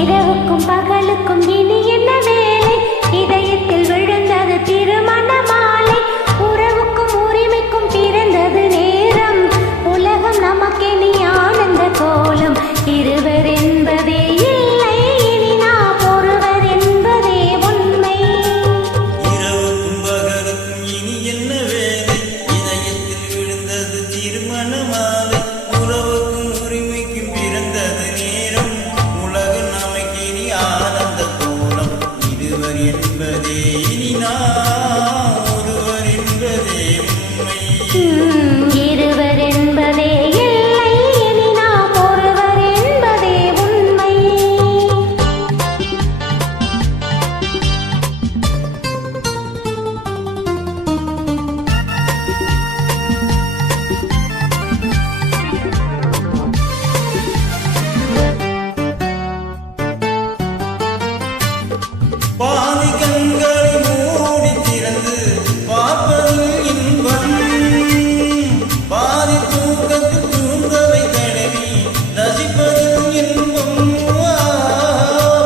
இரவுக்கும் பகலுக்கும் இனி என்ன வேலை? இதயத்தில் விழுந்தது திருமண மாலை. உறவுக்கும் உரிமைக்கும் பிறந்தது நேரம். உலகம் நமக்கெனி ஆனந்த கோலம். இருவர் என்பதே இல்லை, இனி நாம் ஒருவர் என்பதே உண்மை. இரவுக்கும் பகலுக்கும் இனி என்ன வேலை? இதயத்தில் விழுந்தது திருமண மாலை. உறவுக்கும் உரிமைக்கும் பிறந்தது நேரம். உலகம் நமக்கினி ஆனந்த கோலம். இருவர் என்பதே இனி நாம் ஒருவர் என்பதே உண்மை. இருவர் என்பதே இல்லை, இனி நாம் ஒருவர் என்பதே உண்மை. பாதி கண்களை மூடி திறந்து பார்ப்பது இன்பம். பாதி தூக்கத்தில் தூங்கவை தடவி ரசிப்பது இன்பம்.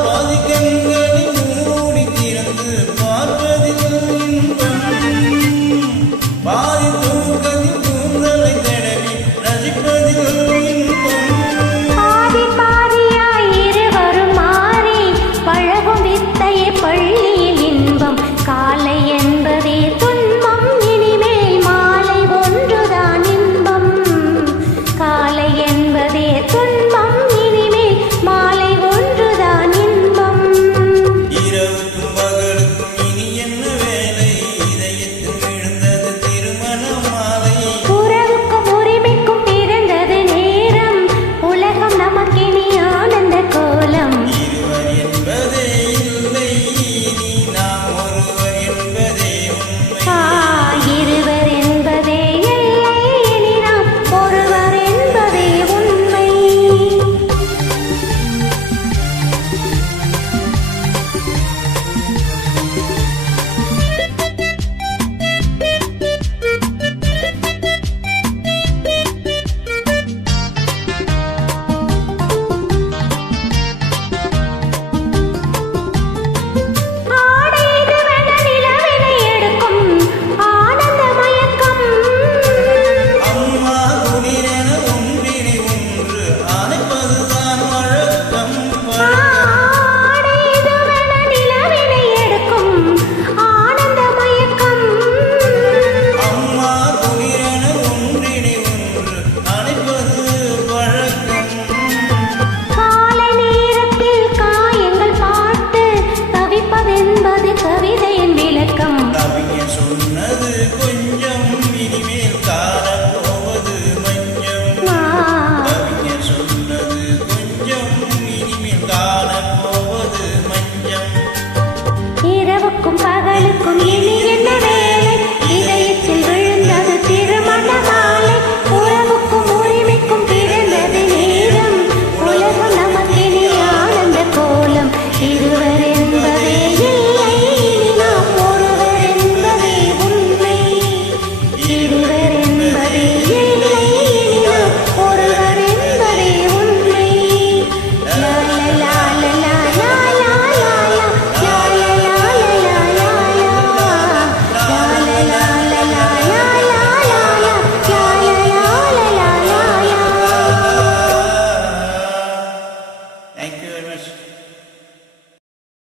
பாதி கண்களை மூடி திறந்து பார்ப்பதில்